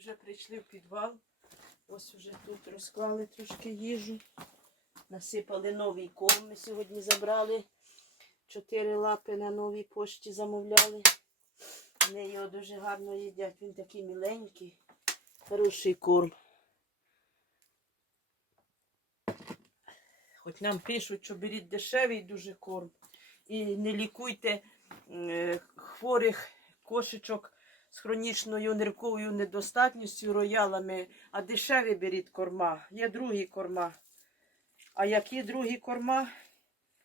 вже прийшли в підвал. Ось вже тут розклали трошки їжу. Насипали новий корм. Ми сьогодні забрали. Чотири лапи на новій пошті замовляли. Вони його дуже гарно їдять. Він такий міленький. Хороший корм. Хоч нам пишуть, що беріть дешевий дуже корм. І не лікуйте е, хворих кошечок з хронічною нирковою недостатністю роялами, а дешеві беріть корма. Є другі корма. А які другі корма?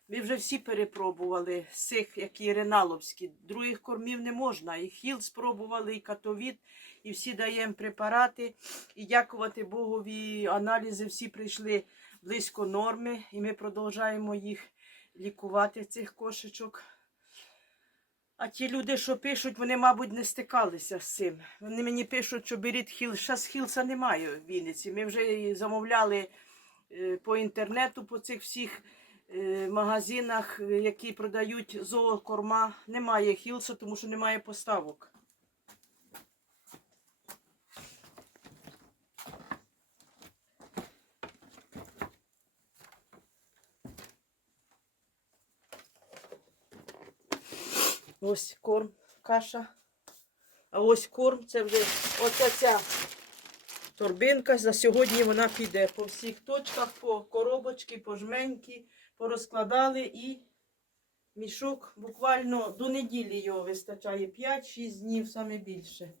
Ми вже всі перепробували з цих, які реналовські. Других кормів не можна. І хіл спробували, і катовід, і всі даємо препарати. І дякувати Богові, аналізи всі прийшли близько норми, і ми продовжуємо їх лікувати, цих кошечок. А ті люди, що пишуть, вони, мабуть, не стикалися з цим. Вони мені пишуть, що беріть хіл. Зараз хілса немає в Вінниці. Ми вже замовляли е, по інтернету, по цих всіх е, магазинах, е, які продають зоокорма. Немає хілса, тому що немає поставок. Ось корм, каша. А ось корм, це вже оця ця торбинка. За сьогодні вона піде по всіх точках, по коробочки, по жменьки, порозкладали і мішок буквально до неділі його вистачає 5-6 днів саме більше.